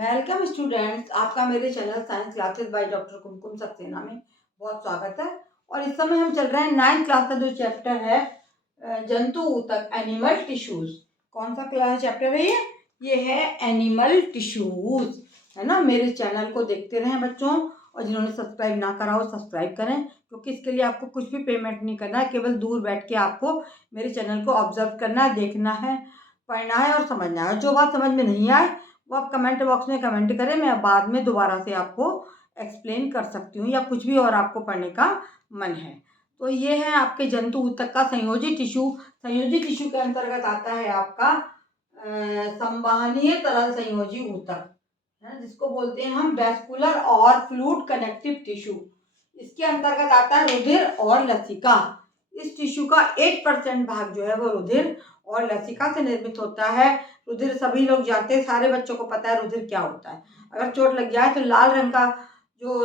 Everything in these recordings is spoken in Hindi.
वेलकम स्टूडेंट्स, आपका मेरे channel science classes by doctor Kumkum Saxena में बहुत स्वागत है। और इस समय हम चल रहे हैं 9th क्लास का जो चैप्टर है जंतु ऊतक, एनिमल टिश्यूज। कौन सा क्लास चैप्टर है ये है एनिमल टिश्यूज, है ना। मेरे चैनल को देखते रहें बच्चों, और जिन्होंने सब्सक्राइब ना करा हो सब्सक्राइब करें, क्योंकि इसके लिए आपको कुछ भी पेमेंट नहीं करना है, केवल दूर बैठ के आपको मेरे चैनल को ऑब्जर्व करना है, देखना है, पढ़ना है और समझना है। जो बात समझ में नहीं आए वो आप कमेंट बॉक्स में कमेंट करें, मैं बाद में दोबारा से आपको एक्सप्लेन कर सकती हूँ, या कुछ भी और आपको पढ़ने का मन है। तो ये है आपके जंतु ऊतक का संयोजी टिश्यू। संयोजी टिश्यू के अंतर्गत आता है आपका संवहनीय तरल संयोजी ऊतक, है, जिसको बोलते हैं हम वैस्कुलर और फ्लूइड कनेक्टिव टिश्यू। इसके अंतर्गत आता है रुधिर और लसिका। इस टिश्यू का 8% भाग जो है वो रुधिर और लसिका से निर्मित होता है। रुधिर सभी लोग जानते हैं, सारे बच्चों को पता है रुधिर क्या होता है। अगर चोट लग जाए तो लाल रंग का जो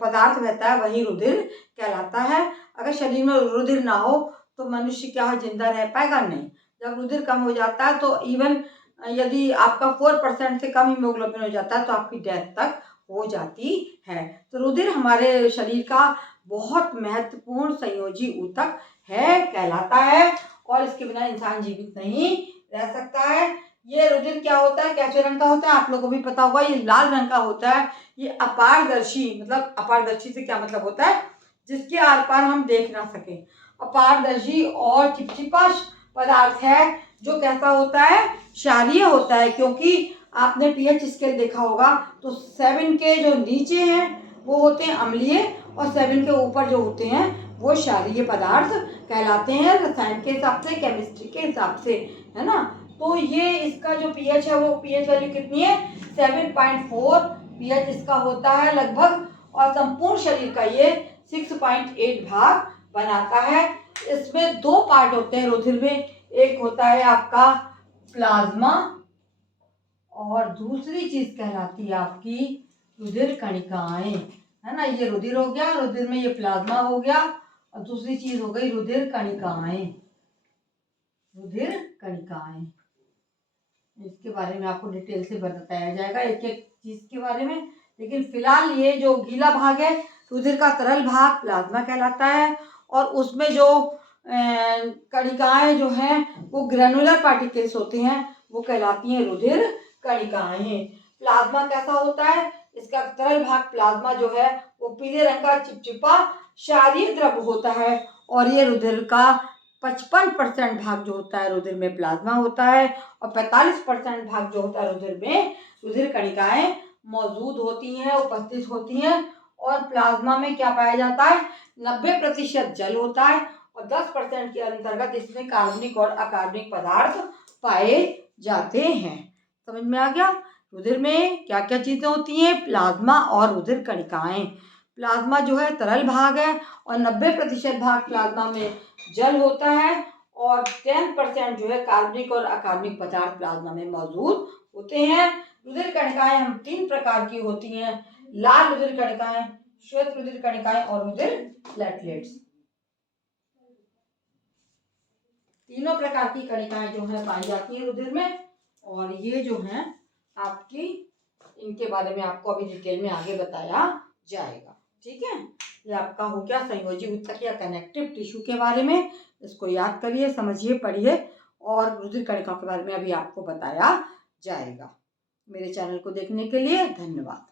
पदार्थ रहता है वही रुधिर कहलाता है। अगर शरीर में रुधिर ना हो तो मनुष्य क्या है, जिंदा रह पाएगा? नहीं। जब रुधिर कम हो जाता है तो इवन यदि आपका 4% से कम हीमोग्लोबिन हो जाता है तो आपकी डेथ तक हो जाती है। तो रुधिर हमारे शरीर का बहुत महत्वपूर्ण संयोजी ऊतक है, कहलाता है, और इसके बिना इंसान जीवित नहीं रह सकता है। ये रुधिर क्या होता है, कैसे रंग का होता है, आप लोगों को भी पता होगा, ये लाल रंग का होता है। ये अपारदर्शी, मतलब अपारदर्शी से क्या मतलब होता है, जिसके आर पार हम देख ना सके। अपारदर्शी और चिपचिपा पदार्थ है, जो कैसा होता है, क्षारीय होता है। क्योंकि आपने पीएच स्केल देखा होगा तो 7 के जो नीचे हैं वो होते हैं अम्लीय, और 7 के ऊपर जो होते हैं वो क्षारीय पदार्थ कहलाते हैं, रसायन के हिसाब से, केमिस्ट्री के हिसाब से, है ना। तो ये इसका जो पीएच है वो पीएच वैल्यू कितनी है, 7.4 पीएच इसका होता है लगभग, और संपूर्ण शरीर का ये 6.8 भाग बनाता है। इसमें 2 पार्ट होते हैं रुधिर में, एक होता है आपका प्लाज्मा और दूसरी चीज कहलाती है आपकी रुधिर कणिकाएं, है ना। ये रुधिर हो गया, रुधिर में ये प्लाज्मा हो गया, और दूसरी चीज हो गई रुधिर कणिकाएं। रुधिर कणिकाएं, इसके बारे में आपको डिटेल से बताया जाएगा एक एक चीज के बारे में। लेकिन फिलहाल ये जो गीला भाग है, रुधिर का तरल भाग प्लाज्मा कहलाता है, और उसमें जो कणिकाएं जो हैं वो ग्रेनुलर पार्टिकल्स होते हैं, वो कहलाती हैं रुधिर कणिकाएं। प्लाज्मा कैसा होता है, इसका तरल भाग प्लाज्मा जो है वो पीले रंग का चिपचिपा क्षारीय द्रव होता है, और ये रुधिर का 55% भाग जो होता है रुधिर में प्लाज्मा होता है, और 45% भाग जो होता है रुधिर में रुधिर कणिकाएं मौजूद होती हैं, उपस्थित होती हैं। और प्लाज्मा में क्या पाया जाता है, 90% जल होता है, और 10% के अंतर्गत इसमें कार्बनिक और अकार्बनिक पदार्थ पाए जाते हैं। समझ में आ गया? रुधिर में क्या क्या चीजें होती हैं, प्लाज्मा और रुधिर कणिकाएं। प्लाज्मा जो है तरल भाग है, और 90% भाग प्लाज्मा में जल होता है, और 10% जो है कार्बनिक और अकार्बनिक पदार्थ प्लाज्मा में मौजूद होते हैं। रुधिर कणिकाएं हम 3 प्रकार की होती हैं, लाल रुधिर कणिकाएं, श्वेत रुधिर कणिकाएं और रुधिर प्लेटलेट्स। तीनों प्रकार की कणिकाएं जो है पाई जाती है रुधिर में, और ये जो है आपकी, इनके बारे में आपको अभी डिटेल में आगे बताया जाएगा। ठीक है, ये आपका हो गया संयोजी ऊतक या कनेक्टिव टिश्यू के बारे में। इसको याद करिए, समझिए, पढ़िए, और रुधिर कणिकाओं के बारे में अभी आपको बताया जाएगा। मेरे चैनल को देखने के लिए धन्यवाद।